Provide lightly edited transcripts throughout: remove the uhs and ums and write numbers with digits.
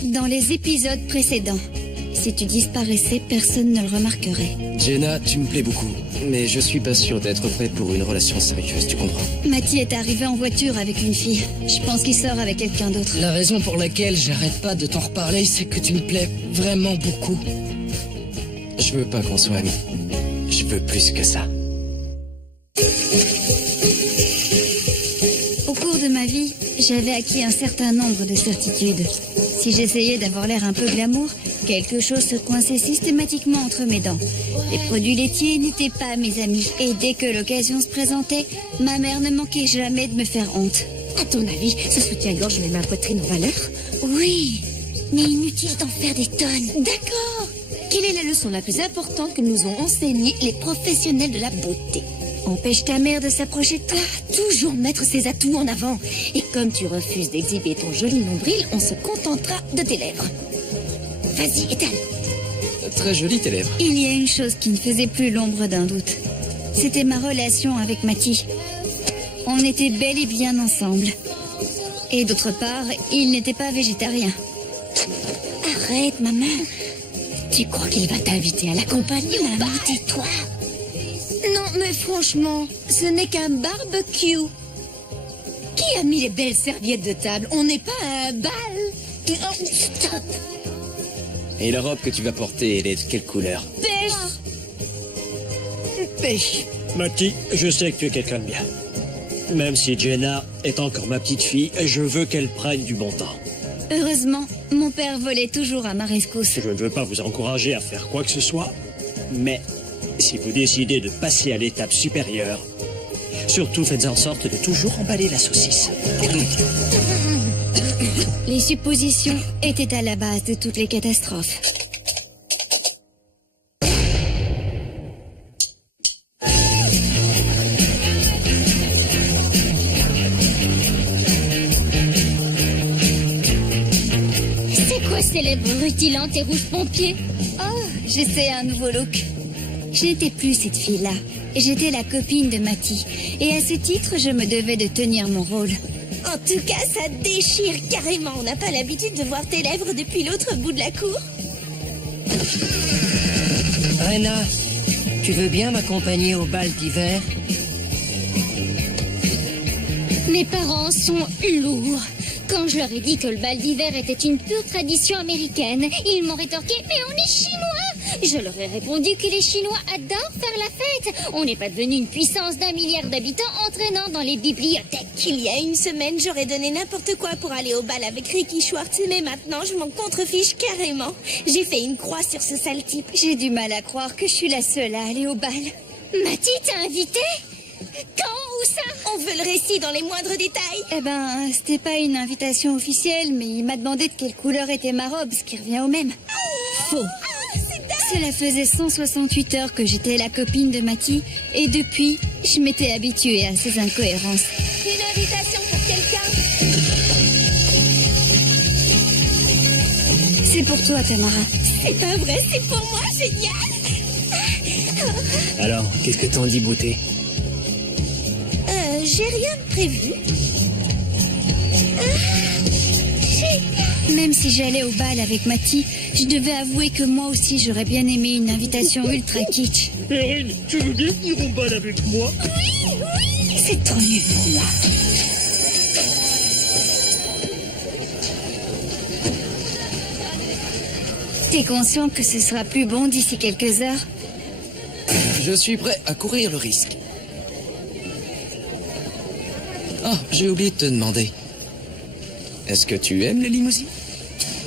dans les épisodes précédents. Si tu disparaissais, personne ne le remarquerait. Jenna, tu me plais beaucoup, mais je suis pas sûr d'être prêt pour une relation sérieuse, tu comprends? Matty est arrivé en voiture avec une fille. Je pense qu'il sort avec quelqu'un d'autre. La raison pour laquelle j'arrête pas de t'en reparler, c'est que tu me plais vraiment beaucoup. Je veux pas qu'on soit amis. Je veux plus que ça. Au cours de ma vie, j'avais acquis un certain nombre de certitudes. Si j'essayais d'avoir l'air un peu glamour, quelque chose se coinçait systématiquement entre mes dents. Les produits laitiers n'étaient pas mes amis. Et dès que l'occasion se présentait, ma mère ne manquait jamais de me faire honte. À ton avis, ce soutien-gorge met ma poitrine en valeur? Oui, mais inutile d'en faire des tonnes. D'accord. Quelle est la leçon la plus importante que nous ont enseignée les professionnels de la beauté? Empêche ta mère de s'approcher de toi. Toujours mettre ses atouts en avant. Et comme tu refuses d'exhiber ton joli nombril, on se contentera de tes lèvres. Vas-y, étale. Très jolies tes lèvres. Il y a une chose qui ne faisait plus l'ombre d'un doute. C'était ma relation avec Matty. On était bel et bien ensemble. Et d'autre part, il n'était pas végétarien. Arrête, maman. Tu crois qu'il va t'inviter à l'accompagner ou pas? Tais-toi. Non, mais franchement, ce n'est qu'un barbecue. Qui a mis les belles serviettes de table? On n'est pas à un bal. Oh, stop. Et la robe que tu vas porter, elle est de quelle couleur? Pêche. Matty, je sais que tu es quelqu'un de bien. Même si Jenna est encore ma petite fille, je veux qu'elle prenne du bon temps. Heureusement, mon père volait toujours à ma rescousse. Je ne veux pas vous encourager à faire quoi que ce soit, mais si vous décidez de passer à l'étape supérieure, surtout faites en sorte de toujours emballer la saucisse. Les suppositions étaient à la base de toutes les catastrophes. C'est quoi ces lèvres rutilantes et rouges pompiers? Oh, j'essaie un nouveau look. Je n'étais plus cette fille-là. J'étais la copine de Matty. Et à ce titre, je me devais de tenir mon rôle. En tout cas, ça déchire carrément. On n'a pas l'habitude de voir tes lèvres depuis l'autre bout de la cour. Rena, tu veux bien m'accompagner au bal d'hiver? Mes parents sont lourds. Quand je leur ai dit que le bal d'hiver était une pure tradition américaine, ils m'ont rétorqué « Mais on est chinois !» Je leur ai répondu que les Chinois adorent faire la fête. On n'est pas devenu une puissance d'1 milliard d'habitants entraînant dans les bibliothèques. Il y a une semaine, j'aurais donné n'importe quoi pour aller au bal avec Ricky Schwartz, mais maintenant, je m'en contrefiche carrément. J'ai fait une croix sur ce sale type. J'ai du mal à croire que je suis la seule à aller au bal. Matty t'a invité? Quand? Où ça? On veut le récit dans les moindres détails. Eh ben, c'était pas une invitation officielle, mais il m'a demandé de quelle couleur était ma robe, ce qui revient au même. Faux. Cela faisait 168 heures que j'étais la copine de Matty, et depuis, je m'étais habituée à ces incohérences. Une invitation pour quelqu'un? C'est pour toi, Tamara. C'est pas vrai, c'est pour moi, génial. Alors, qu'est-ce que t'en dis, beauté? J'ai rien de prévu. Même si j'allais au bal avec Matty, je devais avouer que moi aussi j'aurais bien aimé une invitation ultra kitsch. Erin, tu veux bien venir au bal avec moi? C'est tant mieux pour moi. T'es conscient que ce sera plus bon d'ici quelques heures? Je suis prêt à courir le risque. Oh, j'ai oublié de te demander. Est-ce que tu aimes les limousines?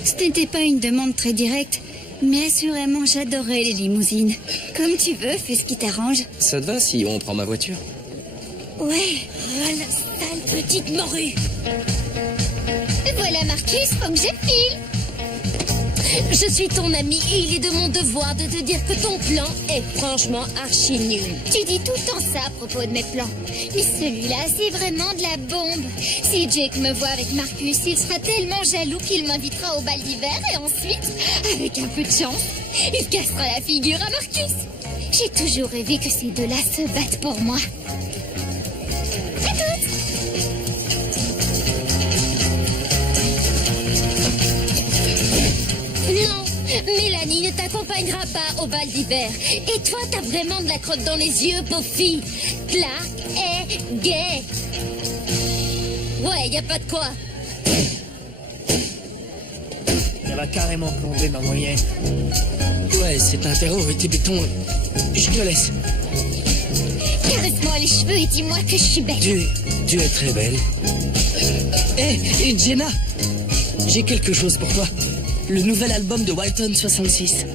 Ce n'était pas une demande très directe, mais assurément j'adorais les limousines. Comme tu veux, fais ce qui t'arrange. Ça te va si on prend ma voiture? Ouais. Oh, la sale petite morue. Voilà Marcus, faut que je file. Je suis ton ami et il est de mon devoir de te dire que ton plan est franchement archi nul. Tu dis tout le temps ça à propos de mes plans. Mais celui-là, c'est vraiment de la bombe. Si Jake me voit avec Marcus, il sera tellement jaloux qu'il m'invitera au bal d'hiver et ensuite, avec un peu de chance, il cassera la figure à Marcus. J'ai toujours rêvé que ces deux-là se battent pour moi. À toutes. Mélanie ne t'accompagnera pas au bal d'hiver. Et toi, t'as vraiment de la crotte dans les yeux, pauvre fille. Clark est gay. Ouais, y a pas de quoi. Elle va carrément plomber ma moyenne. Ouais, c'est un terreau et tes bétons. Je te laisse. Caresse-moi les cheveux et dis-moi que je suis belle. Tu es très belle. Hé, Jenna, j'ai quelque chose pour toi. Le nouvel album de Walton 66.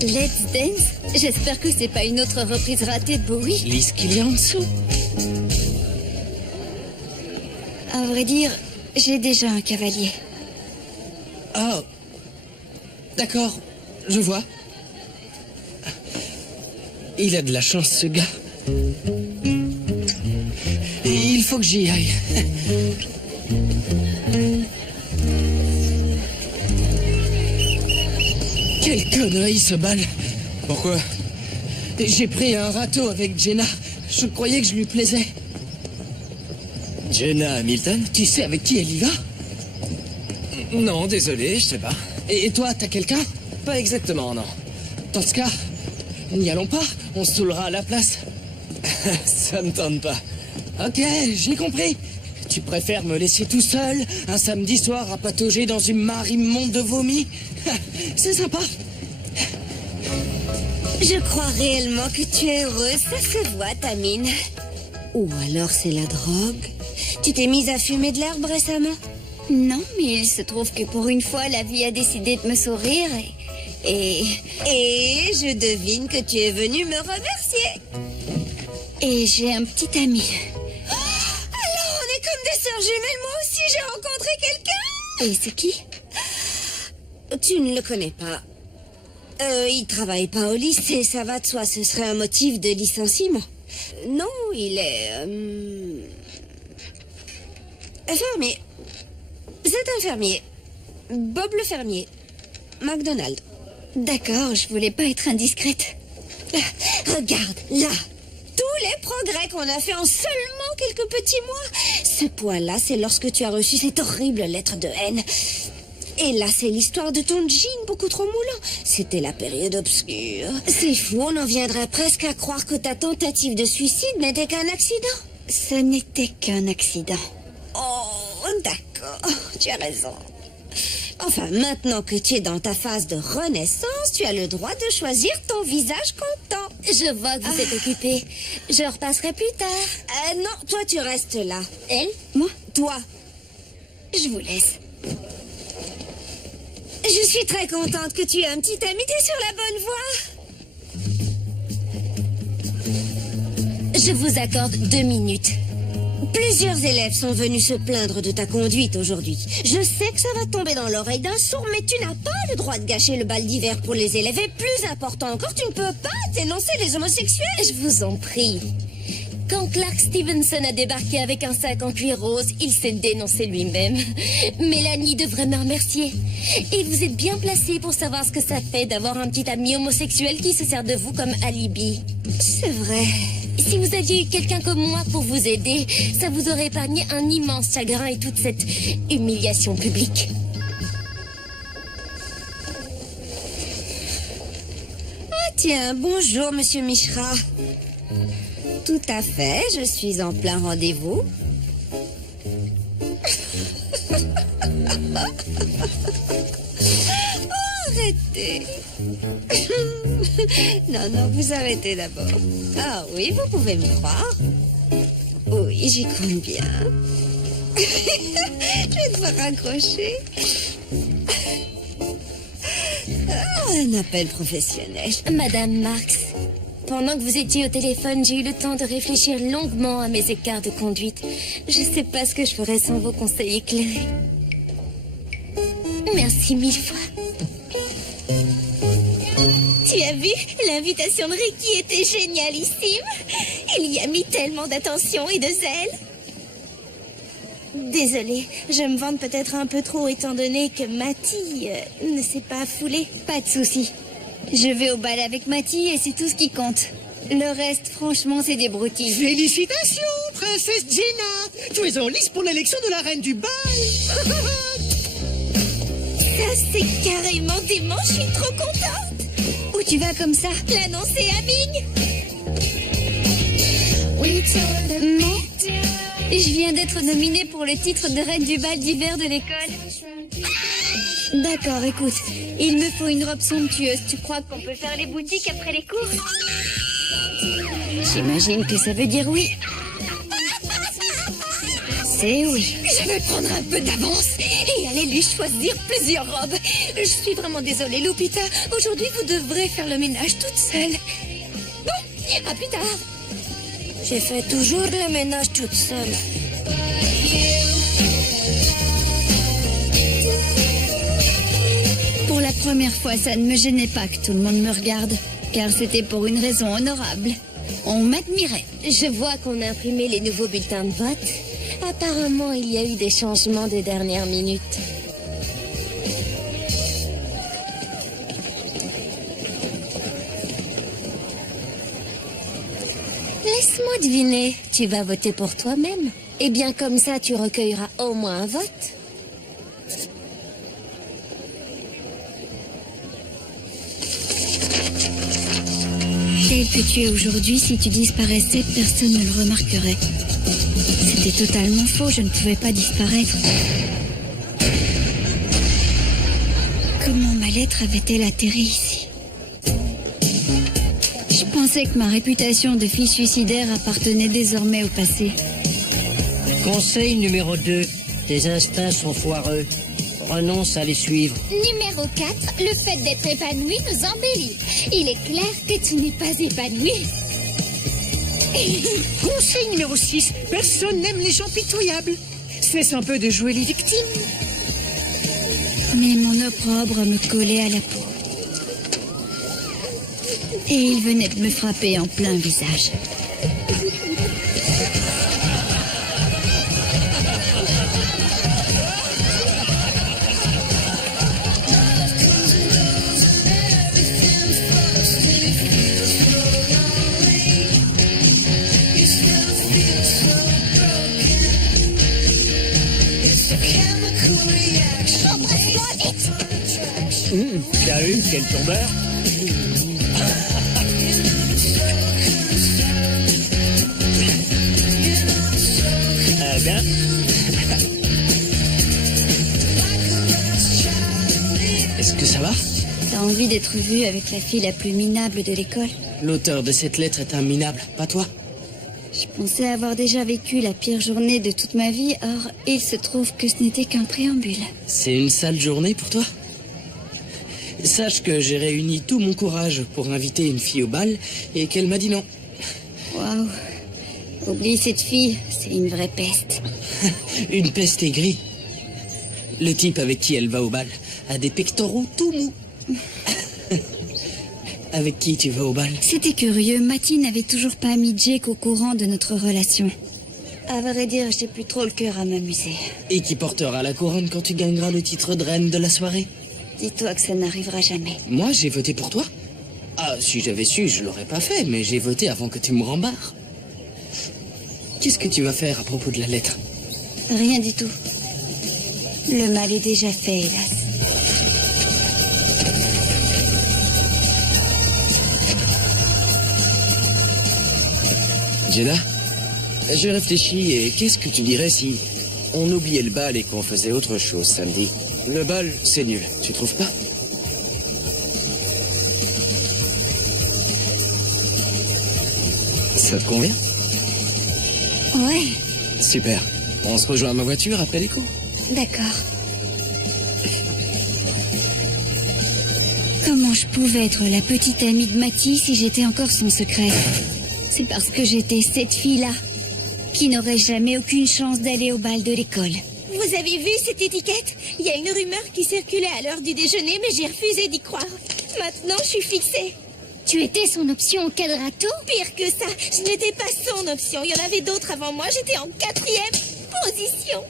Let's Dance? J'espère que c'est pas une autre reprise ratée de Bowie. Lis qu'il y a en dessous. À vrai dire, j'ai déjà un cavalier. Ah, d'accord, je vois. Il a de la chance, ce gars. Et il faut que j'y aille. Quelle connerie, ce bal. Pourquoi? J'ai pris un râteau avec Jenna. Je croyais que je lui plaisais. Jenna Hamilton? Tu sais avec qui elle y va? Non, désolé, je sais pas. Et toi, t'as quelqu'un? Pas exactement, non. Dans ce cas, n'y allons pas. On se saoulera à la place. Ça me tente pas. Ok, j'ai compris. Tu préfères me laisser tout seul, un samedi soir à patauger dans une mare immonde de vomi? C'est sympa. Je crois réellement que tu es heureuse, ça se voit ta mine. Ou alors c'est la drogue? Tu t'es mise à fumer de l'herbe récemment? Non, mais il se trouve que pour une fois, la vie a décidé de me sourire et je devine que tu es venue me remercier. et j'ai un petit ami. Alors on est comme des sœurs jumelles, moi aussi j'ai rencontré quelqu'un. Et c'est qui? Tu ne le connais pas. Il travaille pas au lycée, ça va de soi, ce serait un motif de licenciement. Non, il est... fermier. C'est un fermier. Bob le fermier. McDonald. D'accord, je voulais pas être indiscrète. Regarde, là. Tous les progrès qu'on a fait en seulement quelques petits mois. Ce point-là, c'est lorsque tu as reçu cette horrible lettre de haine. Et là, c'est l'histoire de ton jean beaucoup trop moulant. C'était la période obscure. C'est fou, on en viendrait presque à croire que ta tentative de suicide n'était qu'un accident. Ce n'était qu'un accident. Oh, d'accord, tu as raison. Enfin, maintenant que tu es dans ta phase de renaissance, tu as le droit de choisir ton visage content. Je vois que vous êtes occupé. Je repasserai plus tard. Non, toi tu restes là. Elle? Moi? Toi. Je vous laisse. Je suis très contente que tu aies un petit ami, t'es sur la bonne voie. Je vous accorde 2 minutes. Plusieurs élèves sont venus se plaindre de ta conduite aujourd'hui. Je sais que ça va tomber dans l'oreille d'un sourd, mais tu n'as pas le droit de gâcher le bal d'hiver pour les élèves. Et plus important encore, tu ne peux pas dénoncer les homosexuels. Je vous en prie. Quand Clark Stevenson a débarqué avec un sac en cuir rose, il s'est dénoncé lui-même. Mélanie devrait me remercier. Et vous êtes bien placé pour savoir ce que ça fait d'avoir un petit ami homosexuel qui se sert de vous comme alibi. C'est vrai. Si vous aviez eu quelqu'un comme moi pour vous aider, ça vous aurait épargné un immense chagrin et toute cette humiliation publique. Ah tiens, bonjour monsieur Mishra. Tout à fait, je suis en plein rendez-vous. Oh, arrêtez. Non, vous arrêtez d'abord. Ah oui, vous pouvez me croire. Oui, j'y compte bien. Je vais devoir raccrocher. Un appel professionnel. Madame Marx, pendant que vous étiez au téléphone, j'ai eu le temps de réfléchir longuement à mes écarts de conduite. Je ne sais pas ce que je ferais sans vos conseils éclairés. Merci 1000 fois. Tu as vu? L'invitation de Ricky était génialissime. Il y a mis tellement d'attention et de zèle. Désolée, je me vante peut-être un peu trop étant donné que Matty ne s'est pas foulée. Pas de souci. Je vais au bal avec Matty et c'est tout ce qui compte. Le reste, franchement, c'est des broutilles. Félicitations, princesse Jenna. Tu es en lice pour l'élection de la reine du bal. Ça c'est carrément dément, je suis trop contente. Où tu vas comme ça? L'annoncer à Ming. Non. Je viens d'être nominée pour le titre de reine du bal d'hiver de l'école. D'accord, écoute. Il me faut une robe somptueuse. Tu crois qu'on peut faire les boutiques après les cours? J'imagine que ça veut dire oui. C'est oui. Je vais prendre un peu d'avance et aller lui choisir plusieurs robes. Je suis vraiment désolée, Lupita. Aujourd'hui, vous devrez faire le ménage toute seule. Bon, à plus tard. J'ai fait toujours le ménage toute seule. Pour la première fois, ça ne me gênait pas que tout le monde me regarde, car c'était pour une raison honorable. On m'admirait. Je vois qu'on a imprimé les nouveaux bulletins de vote. Apparemment, il y a eu des changements de dernière minute. Laisse-moi deviner, tu vas voter pour toi-même. Et bien comme ça, tu recueilleras au moins un vote. Tel que tu es aujourd'hui, si tu disparaissais, personne ne le remarquerait. C'était totalement faux, je ne pouvais pas disparaître. Comment ma lettre avait-elle atterri ici? Je pensais que ma réputation de fille suicidaire appartenait désormais au passé. Conseil numéro 2. Tes instincts sont foireux. Renonce à les suivre. Numéro 4, le fait d'être épanoui nous embellit. Il est clair que tu n'es pas épanoui. Conseil numéro 6. Personne n'aime les gens pitoyables. Cesse un peu de jouer les victimes. Mais mon opprobre me collait à la peau. Et il venait de me frapper en plein visage. T'as vu quel tombeur? Bien. Est-ce que ça va? T'as envie d'être vue avec la fille la plus minable de l'école? L'auteur de cette lettre est un minable, pas toi? Je pensais avoir déjà vécu la pire journée de toute ma vie, or il se trouve que ce n'était qu'un préambule. C'est une sale journée pour toi? Sache que j'ai réuni tout mon courage pour inviter une fille au bal et qu'elle m'a dit non. Waouh. Oublie cette fille, c'est une vraie peste. Une peste aigrie. Le type avec qui elle va au bal a des pectoraux tout mous. Avec qui tu vas au bal? C'était curieux, Matty n'avait toujours pas mis Jake au courant de notre relation. À vrai dire, j'ai plus trop le cœur à m'amuser. Et qui portera la couronne quand tu gagneras le titre de reine de la soirée? Dis-toi que ça n'arrivera jamais. Moi, j'ai voté pour toi? Ah, si j'avais su, je l'aurais pas fait, mais j'ai voté avant que tu me rembarres. Qu'est-ce que tu vas faire à propos de la lettre? Rien du tout. Le mal est déjà fait, hélas. Jenna, je réfléchis et qu'est-ce que tu dirais si on oubliait le bal et qu'on faisait autre chose samedi? Le bal, c'est nul, tu trouves pas? Ça te convient? Ouais, Super. On se rejoint à ma voiture après les cours? d'accord. Comment je pouvais être la petite amie de Matty si j'étais encore son secret? C'est parce que j'étais cette fille-là qui n'aurait jamais aucune chance d'aller au bal de l'école. Vous avez vu cette étiquette? Il y a une rumeur qui circulait à l'heure du déjeuner, mais j'ai refusé d'y croire. Maintenant, je suis fixée. Tu étais son option au quadrato? Pire que ça, je n'étais pas son option. Il y en avait d'autres avant moi. J'étais en 4e position.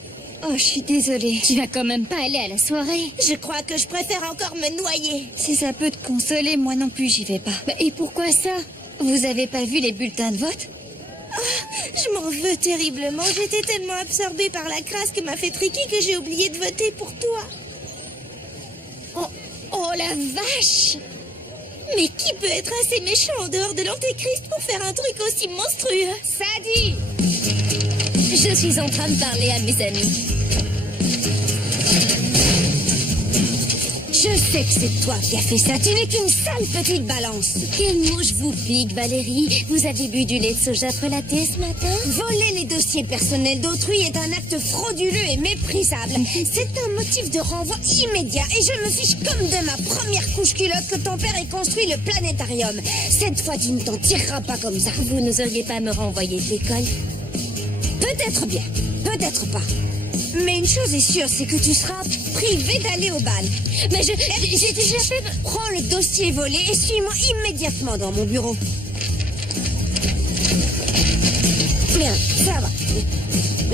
Oh, je suis désolée. Tu vas quand même pas aller à la soirée. Je crois que je préfère encore me noyer. Si ça peut te consoler, moi non plus, j'y vais pas. Bah, et pourquoi ça? Vous avez pas vu les bulletins de vote? Je m'en veux terriblement. J'étais tellement absorbée par la crasse que m'a fait Tricky que j'ai oublié de voter pour toi. la vache! Mais qui peut être assez méchant en dehors de l'Antéchrist pour faire un truc aussi monstrueux? Sadie! Je suis en train de parler à mes amis. Je sais que c'est toi qui as fait ça. Tu n'es qu'une sale petite balance. Quelle mouche vous pique, Valérie? Vous avez bu du lait de soja frelaté ce matin? Voler les dossiers personnels d'autrui est un acte frauduleux et méprisable. C'est un motif de renvoi immédiat et je me fiche comme de ma première couche culotte que ton père ait construit le planétarium. Cette fois, tu ne t'en tireras pas comme ça. Vous n'oseriez pas me renvoyer de l'école? Peut-être bien, peut-être pas. Mais une chose est sûre, c'est que tu seras privé d'aller au bal. Mais j'ai déjà fait... Prends le dossier volé et suis-moi immédiatement dans mon bureau. Bien, ça va.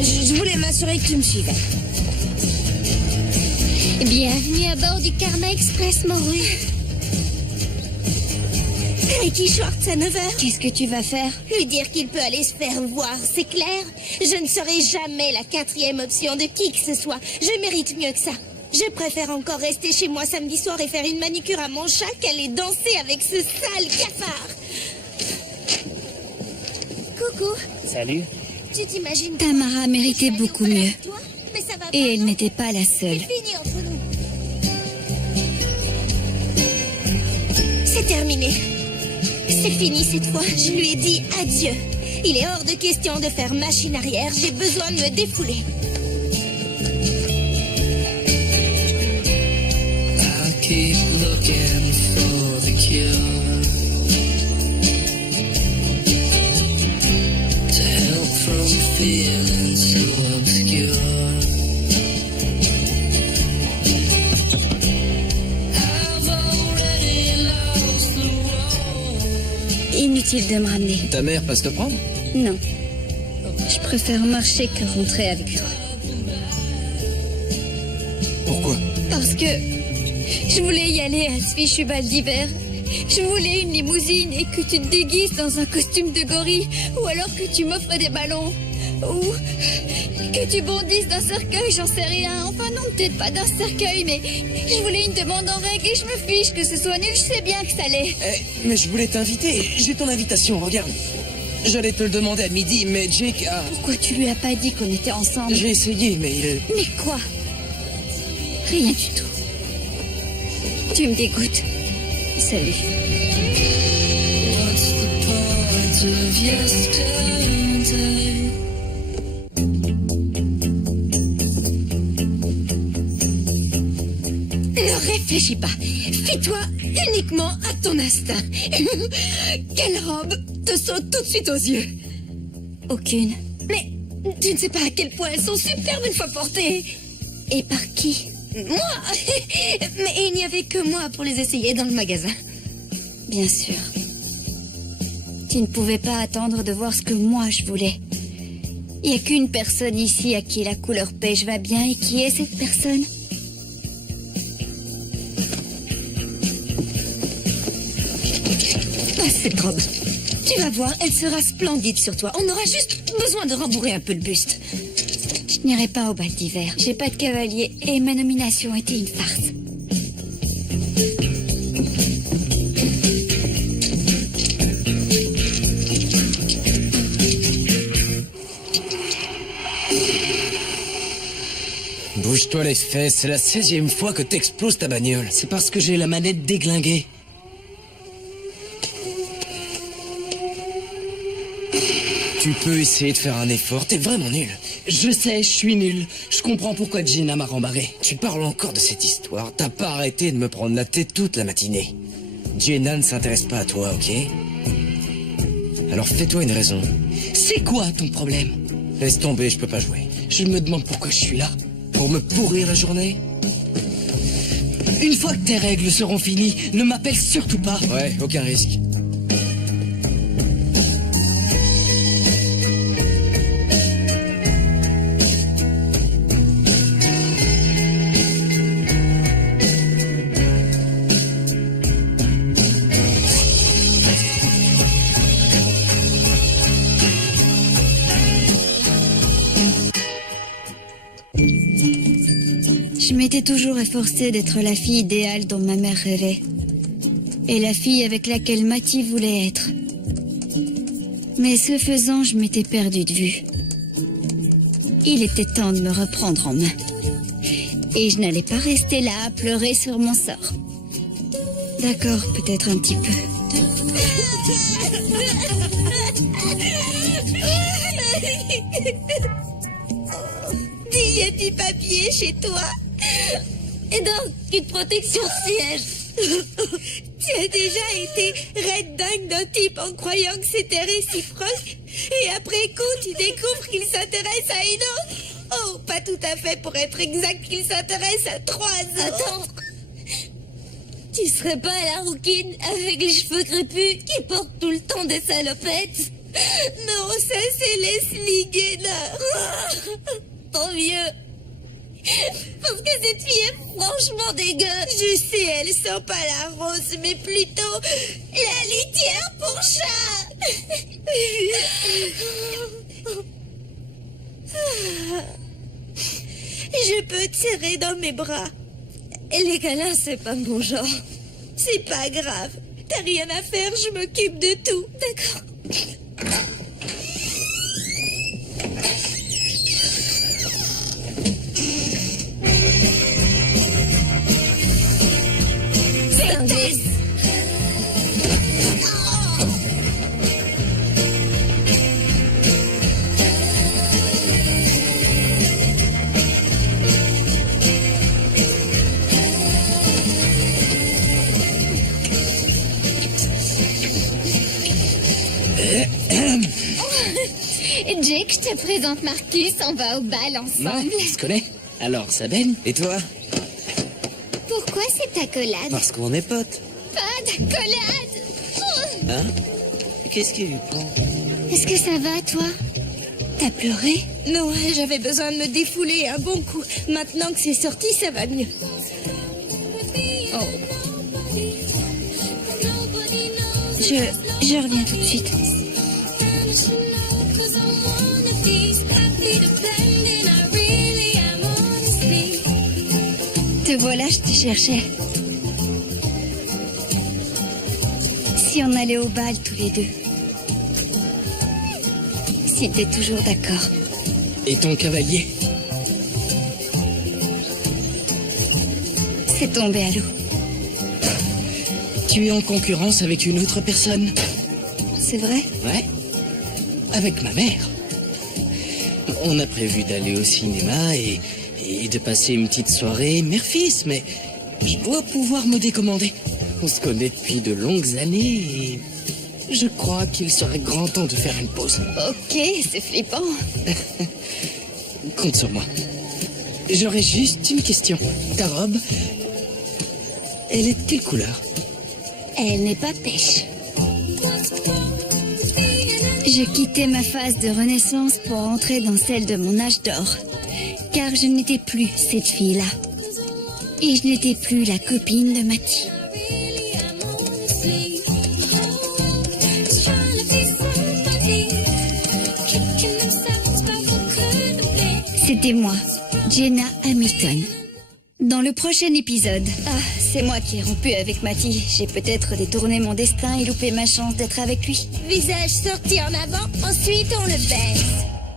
Je voulais m'assurer que tu me suivais. Bienvenue à bord du Karma Express, Moru. Ricky Schwartz à 9h. Qu'est-ce que tu vas faire? Lui dire qu'il peut aller se faire voir, c'est clair. Je ne serai jamais la 4e option de qui que ce soit. Je mérite mieux que ça. Je préfère encore rester chez moi samedi soir et faire une manicure à mon chat qu'aller danser avec ce sale cafard. Coucou. Salut. Tu t'imagines... Tamara méritait beaucoup mieux. Mais ça va Et pas. elle n'était pas la C'est seule. fini entre nous. C'est terminé. C'est fini cette fois. Je lui ai dit adieu. Il est hors de question de faire machine arrière. J'ai besoin de me défouler. I keep looking for the cure to help from feeling so obscure. I've already lost the war. Inutile de me ramener. Ta mère passe te prendre? Non. Je préfère marcher que rentrer avec toi. Pourquoi? Parce que je voulais y aller à ce fichu bal d'hiver. Je voulais une limousine et que tu te déguises dans un costume de gorille. Ou alors que tu m'offres des ballons. Ou que tu bondisses d'un cercueil, j'en sais rien. Enfin non, peut-être pas d'un cercueil, mais je voulais une demande en règle et je me fiche que ce soit nul, je sais bien que ça l'est. Eh, mais je voulais t'inviter. J'ai ton invitation, regarde. J'allais te le demander à midi, mais Jake a... Pourquoi tu lui as pas dit qu'on était ensemble? J'ai essayé, mais il... Mais quoi? Rien du tout. Tu me dégoûtes. Salut. What's the point of yesterday? Ne réfléchis pas. Fie-toi uniquement à ton instinct. Quelle robe te saute tout de suite aux yeux? Aucune. Mais tu ne sais pas à quel point elles sont superbes une fois portées. Et par qui? Moi. Mais il n'y avait que moi pour les essayer dans le magasin. Bien sûr. Tu ne pouvais pas attendre de voir ce que moi je voulais. Il n'y a qu'une personne ici à qui la couleur pêche va bien, et qui est cette personne? Passe cette robe. Tu vas voir, elle sera splendide sur toi. On aura juste besoin de rembourrer un peu le buste. Je n'irai pas au bal d'hiver. J'ai pas de cavalier et ma nomination était une farce. Bouge-toi les fesses, c'est la 16e fois que t'exploses ta bagnole. C'est parce que j'ai la manette déglinguée. Tu peux essayer de faire un effort, t'es vraiment nul. Je sais, je suis nul. Je comprends pourquoi Gina m'a rembarré. Tu parles encore de cette histoire, t'as pas arrêté de me prendre la tête toute la matinée. Jenna ne s'intéresse pas à toi, ok? Alors fais-toi une raison. C'est quoi ton problème? Laisse tomber, je peux pas jouer. Je me demande pourquoi je suis là. Pour me pourrir la journée? Une fois que tes règles seront finies, ne m'appelle surtout pas. Ouais, aucun risque. Je m'étais toujours efforcé d'être la fille idéale dont ma mère rêvait. Et la fille avec laquelle Matty voulait être. Mais ce faisant, je m'étais perdue de vue. Il était temps de me reprendre en main. Et je n'allais pas rester là à pleurer sur mon sort. D'accord, peut-être un petit peu. Dis, y a du papier chez toi? Et donc, une protection siège. Tu as déjà été red dingue d'un type en croyant que c'était réciproque. Et après coup, tu découvres qu'il s'intéresse à une autre. Oh, pas tout à fait pour être exact qu'il s'intéresse à 3 autres. Attends. Tu serais pas la rouquine avec les cheveux crépus qui porte tout le temps des salopettes? Non, ça c'est Leslie Gaynor. Tant mieux. Parce que cette fille est franchement dégueu. Je sais, elle sent pas la rose, mais plutôt la litière pour chat. Je peux te serrer dans mes bras. Et les câlins, c'est pas mon genre. C'est pas grave. T'as rien à faire, je m'occupe de tout. D'accord. Jake, je te présente Marcus, on va au bal ensemble. On se connaît. Alors, Sabine, Et toi? Pourquoi cette accolade? Parce qu'on est potes. Pas d'accolade. Hein? Qu'est-ce qui lui prend? Est-ce que ça va, toi? T'as pleuré? Non, j'avais besoin de me défouler un bon coup. Maintenant que c'est sorti, ça va mieux. Oh. Je reviens tout de suite. Te voilà, je te cherchais. Si on allait au bal tous les deux. Si t'es toujours d'accord. et ton cavalier? C'est tombé à l'eau. Tu es en concurrence avec une autre personne? C'est vrai? Ouais. Avec ma mère. On a prévu d'aller au cinéma et de passer une petite soirée mère-fils, mais je dois pouvoir me décommander. On se connaît depuis de longues années et je crois qu'il serait grand temps de faire une pause. Ok, c'est flippant. Compte sur moi. J'aurais juste une question. Ta robe, elle est de quelle couleur? Elle n'est pas pêche. Je quittais ma phase de renaissance pour entrer dans celle de mon âge d'or. Car je n'étais plus cette fille-là. Et je n'étais plus la copine de Matty. C'était moi, Jenna Hamilton. Dans le prochain épisode, c'est moi qui ai rompu avec Matty. J'ai peut-être détourné mon destin et loupé ma chance d'être avec lui. Visage sorti en avant, ensuite on le baisse.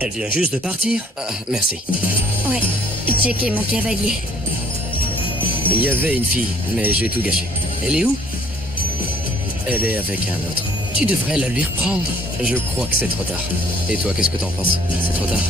Elle vient juste de partir. Ah, merci. Ouais, Jake est mon cavalier. Il y avait une fille, mais j'ai tout gâché. Elle est où? Elle est avec un autre. Tu devrais la lui reprendre. Je crois que c'est trop tard. Et toi, qu'est-ce que t'en penses? C'est trop tard?